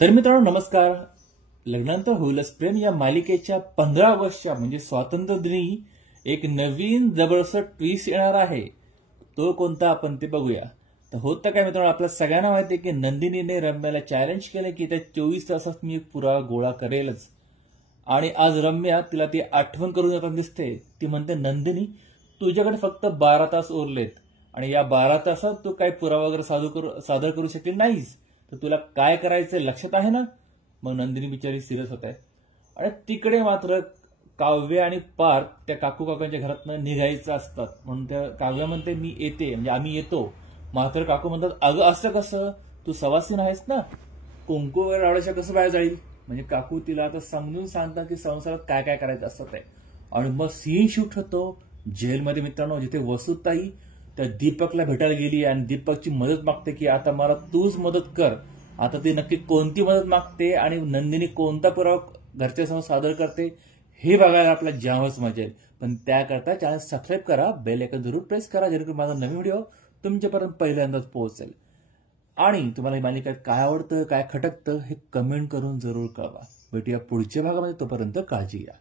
तर मित्रांनो नमस्कार. लग्नानंतर होईलच प्रेम या मालिकेच्या 15 वर्षा म्हणजे स्वातंत्र्य दिनी एक नवीन जबरदस्त ट्विस्ट येणार आहे. तो कोणता आपण ते बघूया. तर होतं काय मित्रांनो, आपल्या सगळ्यांना माहिती आहे की नंदिनीने रम्याला चॅलेंज केलं की त्या 24 तासात मी एक पुरावा गोळा करेलच. आणि आज रम्या तिला ती आठवण करून देताना दिसते. ती म्हणते, नंदिनी तुझ्याकडे फक्त 12 तास उरलेत आणि या 12 तासात तू काही पुरावा वगैरे सादर करू शकली नाहीस. तर तुला काय करायचं लक्षात आहे ना. मग नंदिनी बिचारी सिरियस होत आहे. आणि तिकडे मात्र काव्य आणि पार्थ त्या काकू काकांच्या घरातनं निघायचं असतात. म्हणून त्या काव्य म्हणते मी येते, म्हणजे आम्ही येतो. मात्र काकू म्हणतात, अगं असं कसं, तू सवासीन आहेस ना, कुंकू वगैरे लावल्याशिवाय कसं बाहेर जाईल. म्हणजे काकू तिला आता समजून सांगतात की संसारात काय काय करायचं असतं ते. आणि मग सीन शूट होतो जेलमध्ये मित्रांनो, जिथे वसुताई त्या दीपकला भेटायला गेली आणि दीपकची मदत मागते की आता मला तूच मदत कर. आता ती नक्की कोणती मदत मागते आणि नंदिनी कोणता पुरावा घरच्या समोर सादर करते हे बघायला आपल्याला जामच मजा येईल. पण त्याकरता चॅनल सबस्क्राईब करा, बेल आयकॉन जरूर प्रेस करा, जेणेकरून माझा नवीन व्हिडिओ तुमच्यापर्यंत पहिल्यांदाच पोहोचेल. आणि तुम्हाला ही मालिका काय आवडतं, काय खटकतं हे कमेंट करून जरूर कळवा. भेटूया पुढच्या भागामध्ये. तोपर्यंत काळजी घ्या.